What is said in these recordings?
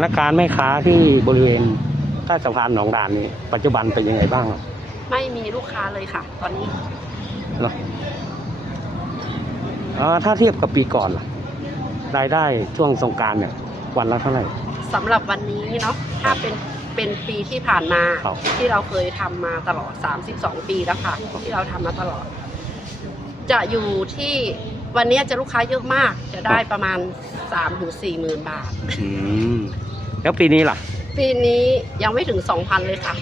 ถานการณ์แม่ค้าที่บริเวณใต้สะพานหนองด่านนี้ปัจจุบันเป็นยังไงบ้างไม่มีลูกค้าเลยค่ะ ตอนนี้เนาะเอ่อถ้าเทียบกับปีก่อนล่ะรายได้ช่วงสงกรารเนี่ยวันละเท่าไหร่ สำหรับวันนี้เนาะถ้าเป็นเป็นปีที่ผ่านมา ครับ ที่เราเคยทำมาตลอด 32 ปีแล้วค่ะ ที่เราทำมาตลอด จะอยู่ที่วันนี้จะลูกค้าเยอะมาก จะได้ประมาณ3ถึง4หมื่นบาท อืม แล้วปีนี้ล่ะ ปีนี้ยังไม่ถึง 2,000 เลยค่ะ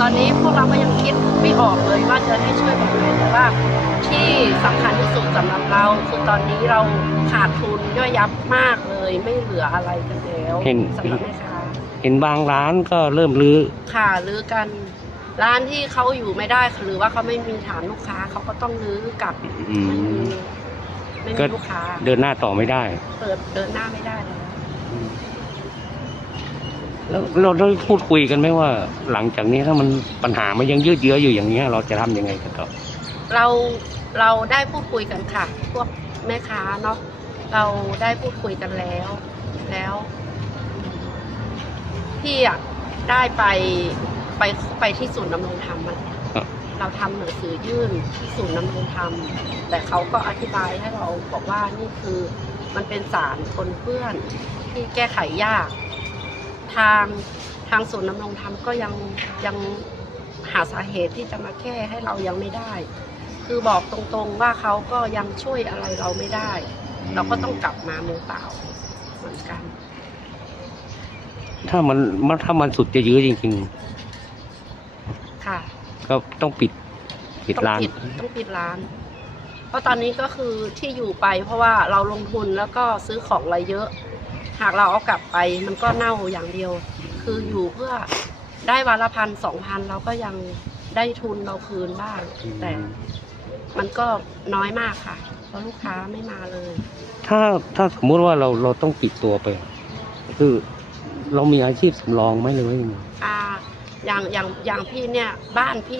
ตอนนี้พวกเราก็ยังคิดไม่ออกเลยว่าจะให้ช่วยแบบไหนแต่ว่าที่สำคัญที่สุดสำหรับเรา คือตอนนี้เราขาดทุนย่อยยับมากเลยไม่เหลืออะไรกันแล้วเห็น สำหรับแม่ค้าเห็นบางร้านก็เริ่มรื้อค่ะรื้อกันร้านที่เขาอยู่ไม่ได้หรือว่าเขาไม่มีฐานลูกค้าเขาก็ต้องรื้อกลับอืไม่มีมไม่ก็ มีลูกค้าเดินหน้าต่อไม่ได้ เปิดเดินหน้าไม่ได้แล้ว แล้วเราได้พูดคุยกันไหมว่า หลังจากนี้ถ้ามันปัญหามันยังยืดเยื้ออยู่อย่างนี้ยเราจะทำยังไงกันต่อเราเราได้พูดคุยกันค่ะ พวกแม่ค้าเนาะเราได้พูดคุยกันแล้ว แล้วพี่อะได้ไปไปไปที่ศูนย์ดำรงธรรมอะครับเราทำหนังสือยื่นที่ศูนย์ดำรงธรรม แต่เขาก็อธิบายให้เราบอกว่านี่คือมันเป็นสารปนเปื้อนที่แก้ไขยาก ทางทางศูนย์ดำรงธรรมก็ยังยังหาสาเหตุที่จะมาแก้ให้เรายังไม่ได้ คือบอกตรงๆว่าเขาก็ยังช่วยอะไรเราไม่ได้ เราก็ต้องกลับมามือเปล่าเหมือนกัน ถ้ามันมันถ้ามันสุดจะยื้อจริงค่ะๆก็ต้องปิดปิดต้องร้านปิดต้องปิดร้าน เพราะตอนนี้ก็คือที่อยู่ไปเพราะว่าเราลงทุนแล้วก็ซื้อของอะไรเยอะ หากเราเอากลับไปมันก็เน่าอย่างเดียว คืออยู่เพื่อได้วันละพันสองพันเราก็ยังได้ทุนเราคืนบ้าง แต่มันก็น้อยมากค่ะ เพราะลูกค้าไม่มาเลย ถ้าถ้าสมมุติว่าเราเราต้องปิดตัวไป คือเรามีอาชีพสำรองไหมหรือว่ายังไงอ่าอย่างอย่างอย่างพี่เนี่ยบ้านพี่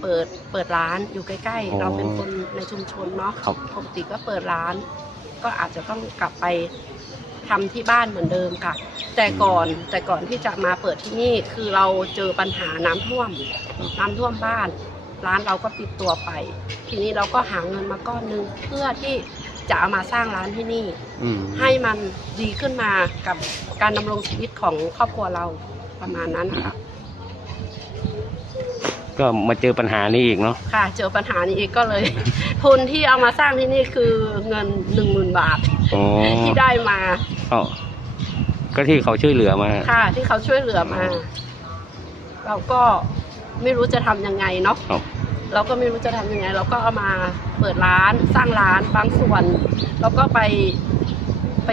เปิดเปิดร้านอยู่ใกล้อ๋อๆเราเป็นคนในชุมชนเนาะครับปกติก็เปิดร้าน ก็อาจจะต้องกลับไป ทำที่บ้านเหมือนเดิมค่ะ แต่ก่อนแต่ก่อนที่จะมาเปิดที่นี่คือเราเจอปัญหาน้ำท่วม น้ำท่วมบ้าน ร้านเราก็ปิดตัวไป ทีนี้เราก็หาเงินมาก้อนหนึงเพื่อที่จะเอามาสร้างร้านที่นี่อืมให้มันดีขึ้นมากับการดำรงชีวิตของครอบครัวเราประมาณนั้นนะคะ ก็มาเจอปัญหานี้อีกเนาะค่ะ เจอปัญหานี้อีกก็เลย ทุนที่เอามาสร้างที่นี่คือเงินหนึ่งหมื่นบาทอ๋อที่ได้มาก็ก็ที่เขาช่วยเหลือมา ค่ะ ที่เขาช่วยเหลือมาเราก็ไม่รู้จะทำยังไงเนาะครับเราก็ไม่รู้จะทำยังไง เราก็เอามาเปิดร้านสร้างร้านบางส่วนเราก็ไปไป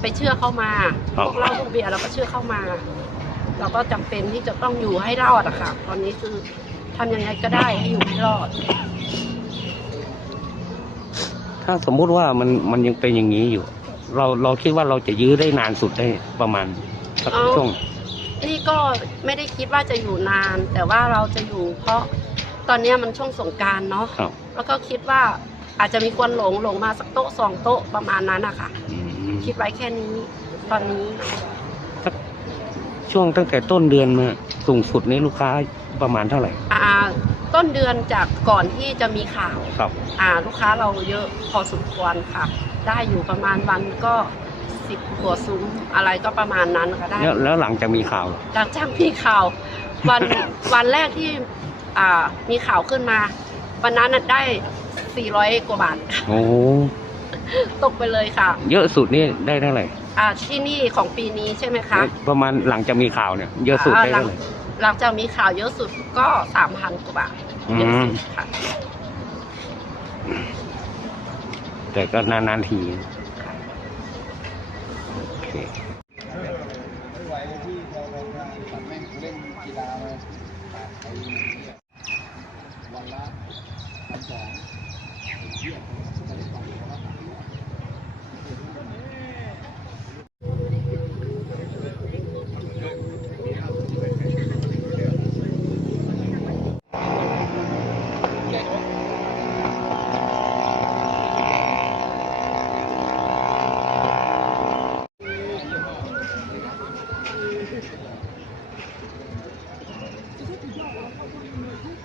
ไปเชื่อเข้ามาครับพวกเหล้าพวกเบียร์เราก็เชื่อเข้ามา เราก็จำเป็นที่จะต้องอยู่ให้รอดอะค่ะ ตอนนี้คือทำยังไงก็ได้ให้อยู่ให้รอด ถ้าสมมุติว่ามันมันยังเป็นอย่างนี้อยู่ เราเราคิดว่าเราจะยื้อได้นานสุดได้ประมาณสักเอา ช่วง นี่ก็ไม่ได้คิดว่าจะอยู่นาน แต่ว่าเราจะอยู่ เพราะตอนเนี้ยมันช่วงสงกรารเนาะครับ แล้วก็คิดว่าอาจจะมีคนหลงหลงมาสักโต๊ะสองโต๊ะประมาณนั้นอะค่ะอืมคิดไว้แค่นี้ ตอนนี้ ช่วงตั้งแต่ต้นเดือนมาสูงสุดนี้ลูกค้า ประมาณเท่าไหร่อ่าต้นเดือนจากก่อนที่จะมีข่าวครับ อ่าลูกค้าเราเยอะพอสมควรค่ะ ได้อยู่ประมาณวันก็สิบกว่าซุ้มอะไรก็ประมาณนั้นก็ได้ แล้วแล้วหลังจากมีข่าวล่ะหลังจากมีข่าว วันวันแรกที่อ่ามีข่าวขึ้นมา วันนั้นน่ะได้400กว่าบาท โอ้ตกไปเลยค่ะ เยอะสุดนี่ได้เท่าไหร่อ่าที่นี่ของปีนี้ใช่ไหมคะ ประมาณหลังจากมีข่าวเนี่ย เยอะสุดได้อ่าหลังเท่าไหร่ หลังจากมีข่าวเยอะสุดก็3,000กว่าบาทอืมเยอะสุดค่ะ แต่ก็นานๆทีโอเค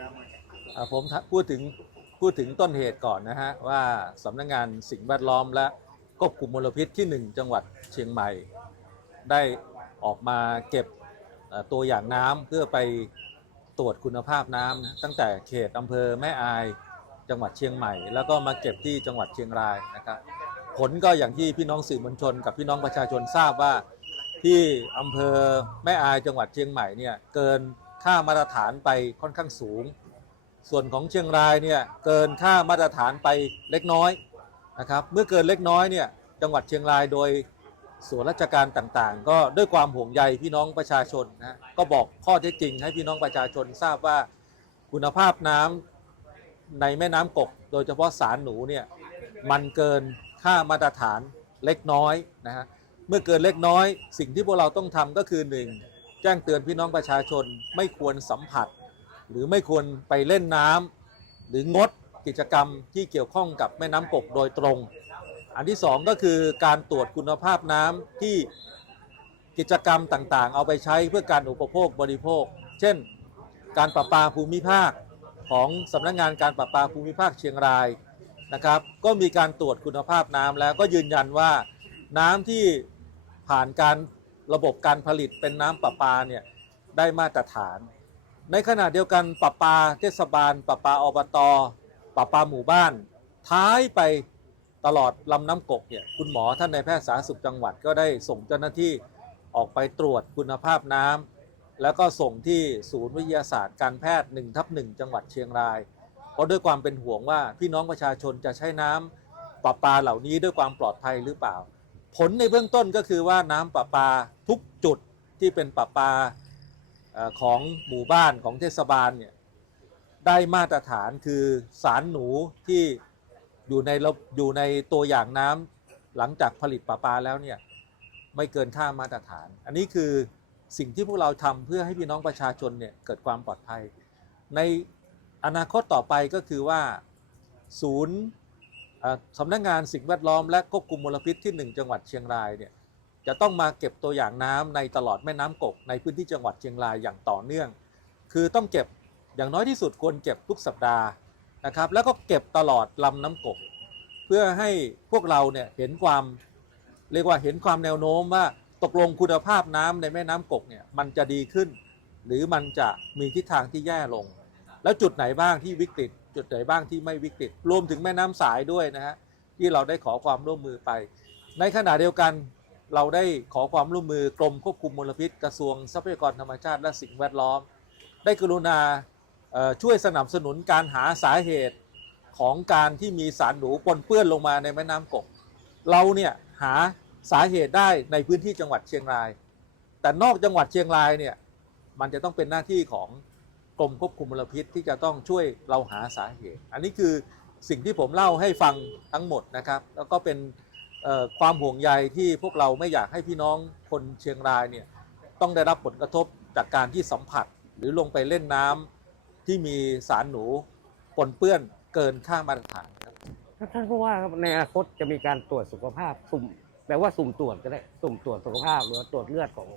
เหลืออะไรบ้างไหมาผมพูดถึงพูดถึงต้นเหตุก่อนนะฮะ ว่าสำนักงานสิ่งแวดล้อมและควบคุมมลพิษที่ 1 จังหวัดเชียงใหม่ ได้ออกมาเก็บตัวอย่างน้ำเพื่อไปตรวจคุณภาพน้ำนะตั้งแต่เขตอำเภอแม่อายจังหวัดเชียงใหม่ แล้วก็มาเก็บที่จังหวัดเชียงรายนะครับผลก็อย่างที่พี่น้องสื่อมวลชน กับพี่น้องประชาชนทราบว่าที่อำเภอแม่อายจังหวัดเชียงใหม่เนี่ยเกิน ค่ามาตรฐานไปค่อนข้างสูง ส่วนของเชียงรายเนี่ยเกินค่ามาตรฐานไปเล็กน้อยนะครับเมื่อเกินเล็กน้อยเนี่ยจังหวัดเชียงรายโดยส่วนราชการต่างๆ ก็ด้วยความห่วงใยพี่น้องประชาชนนะก็บอกข้อเท็จจริงให้พี่น้องประชาชนทราบว่าคุณภาพน้ำในแม่น้ำกก โดยเฉพาะสารหนูเนี่ยมันเกินค่ามาตรฐานเล็กน้อยนะฮะเมื่อเกินเล็กน้อย สิ่งที่พวกเราต้องทำก็คือหนึ่ง แจ้งเตือนพี่น้องประชาชนไม่ควรสัมผัส หรือไม่ควรไปเล่นน้ำหรืองดกิจกรรมที่เกี่ยวข้องกับแม่น้ำกกโดยตรง อันที่สองก็คือการตรวจคุณภาพน้ำที่กิจกรรมต่างๆ เอาไปใช้เพื่อการอุปโภคบริโภค เช่น การประปาภูมิภาคของสำนักงงานการประปาภูมิภาคเชียงรายนะครับก็มีการตรวจคุณภาพน้ำแล้วก็ยืนยันว่าน้ำที่ผ่านการ ระบบการผลิตเป็นน้ำประปาเนี่ยได้มาตรฐาน ในขณะเดียวกันปะปาเทศบาลปะปาอบตปะปาหมู่บ้าน ท้ายไปตลอดลำน้ำกกเนี่ยคุณหมอท่านในแพทย์สาธารณสุขจังหวัดก็ได้ส่งเจ้าหน้าที่ออกไปตรวจคุณภาพน้ำแล้วก็ส่งที่ศูนย์วิทยาศาสตร์การแพทย์1ทับ1จังหวัดเชียงราย เพราะด้วยความเป็นห่วงว่าพี่น้องประชาชนจะใช้น้ำประปาเหล่านี้ด้วยความปลอดภัยหรือเปล่า ผลในเบื้องต้นก็คือว่าน้ำประปาทุกจุดที่เป็นประปาของหมู่บ้านของเทศบาลเนี่ยได้มาตรฐานคือสารหนูที่อยู่ในระอยู่ในตัวอย่างน้ำหลังจากผลิตประปาแล้วเนี่ยไม่เกินค่ามาตรฐาน อันนี้คือสิ่งที่พวกเราทำเพื่อให้พี่น้องประชาชนเนี่ยเกิดความปลอดภัย ในอนาคตต่อไปก็คือว่าศูนย์ สำนักงานสิ่งแวดล้อมและควบคุมมลพิษที่ 1 จังหวัดเชียงรายเนี่ยจะต้องมาเก็บตัวอย่างน้ำในตลอดแม่น้ำกกในพื้นที่จังหวัดเชียงรายอย่างต่อเนื่อง คือต้องเก็บอย่างน้อยที่สุดควรเก็บทุกสัปดาห์นะครับ แล้วก็เก็บตลอดลำน้ำกก เพื่อให้พวกเราเนี่ยเห็นความเรียกว่าเห็นความแนวโน้มว่าตกลงคุณภาพน้ำในแม่น้ำกกเนี่ยมันจะดีขึ้น หรือมันจะมีทิศทางที่แย่ลง แล้วจุดไหนบ้างที่วิกฤต จุดไหนบ้างที่ไม่วิกฤต รวมถึงแม่น้ำสายด้วยนะฮะที่เราได้ขอความร่วมมือไป ในขณะเดียวกันเราได้ขอความร่วมมือกรมควบคุมมลพิษ กระทรวงทรัพยากรธรรมชาติและสิ่งแวดล้อม ได้กรุณาช่วยสนับสนุนการหาสาเหตุของการที่มีสารหนูปนเปื้อนลงมาในแม่น้ำกก เราเนี่ยหาสาเหตุได้ในพื้นที่จังหวัดเชียงราย แต่นอกจังหวัดเชียงรายเนี่ยมันจะต้องเป็นหน้าที่ของ รมควบคุมมลพิษที่จะต้องช่วยเราหาสาเหตุ อันนี้คือสิ่งที่ผมเล่าให้ฟังทั้งหมดนะครับ แล้วก็เป็นความห่วงใยที่พวกเราไม่อยากให้พี่น้องคนเชียงรายเนี่ยต้องได้รับผลกระทบจากการที่สัมผัส หรือลงไปเล่นน้ำที่มีสารหนูปนเปื้อนเกินค่ามาตรฐานครับท่านผู้ว่าครับในอนาคตจะมีการตรวจสุขภาพสุ่มแปลว่าสุ่มตรวจก็ได้สุ่มตรวจสุขภาพหรือตรวจเลือดของ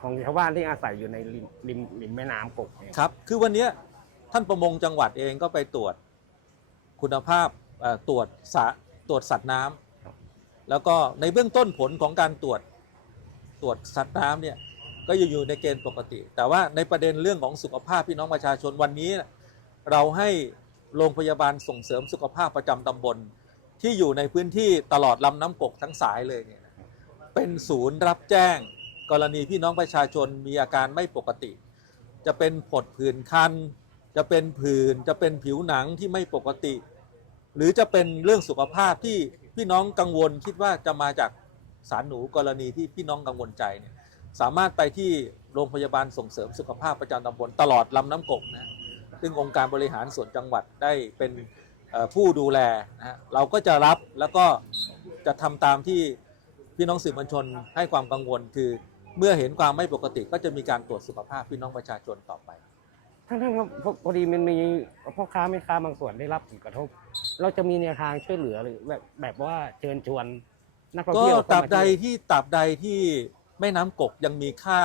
ของชาวบ้านที่อาศัยอยู่ในริมริมริมแม่น้ำกกเนี่ยครับ คือวันเนี้ยท่านประมงจังหวัดเองก็ไปตรวจคุณภาพเอ่อตรวจสะตรวจสัตว์น้ำแล้วก็ในเบื้องต้นผลของการตรวจตรวจสัตว์น้ำเนี่ยก็ยังอยู่ในเกณฑ์ปกติ แต่ว่าในประเด็นเรื่องของสุขภาพพี่น้องประชาชนวันนี้เราให้โรงพยาบาลส่งเสริมสุขภาพประจำตำบล ที่อยู่ในพื้นที่ตลอดลำน้ำกกทั้งสายเลยเนี่ยนะเป็นศูนย์รับแจ้ง กรณีพี่น้องประชาชนมีอาการไม่ปกติ จะเป็นผดผื่นคัน จะเป็นผื่นจะเป็นผิวหนังที่ไม่ปกติ หรือจะเป็นเรื่องสุขภาพที่พี่น้องกังวลคิดว่าจะมาจากสารหนูกรณีที่พี่น้องกังวลใจเนี่ยสามารถไปที่โรงพยาบาลส่งเสริมสุขภาพประจำตำบลตลอดลำน้ำกกนะซึ่งองค์การบริหารส่วนจังหวัดได้เป็นผู้ดูแลนะฮะเราก็จะรับแล้วก็จะทำตามที่พี่น้องสื่อมวลชนให้ความกังวลคือ เมื่อเห็นความไม่ปกติก็จะมีการตรวจสุขภาพพี่น้องประชาชนต่อไปทั้งทั้งครับพอพอดีมันมีพ่อค้าแม่ค้าบางส่วนได้รับผลกระทบ เราจะมีแนวทางช่วยเหลือหรือแบบแบบว่าเชิญชวนนักท่องก็เที่ยวตราเข้าบมาใดเที่ยวที่ตราบใดที่แม่น้ำกกยังมีค่า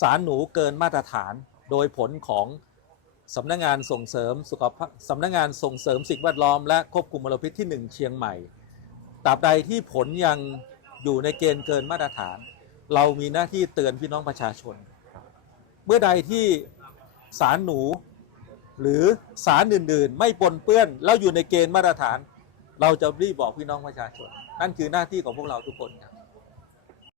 สารหนูเกินมาตรฐาน โดยผลของสำนักงานส่งเสริมสุขภาพสำนักงานส่งเสริมสิ่งแวดล้อมและควบคุมมลพิษที่ 1 เชียงใหม่ตราบใดที่ผลยังอยู่ในเกณฑ์เกินมาตรฐาน เรามีหน้าที่เตือนพี่น้องประชาชน เมื่อใดที่สารหนู หรือสารอื่นๆ ไม่ปนเปื้อนแล้วอยู่ในเกณฑ์มาตรฐาน เราจะรีบบอกพี่น้องประชาชน นั่นคือหน้าที่ของพวกเราทุกคนครับ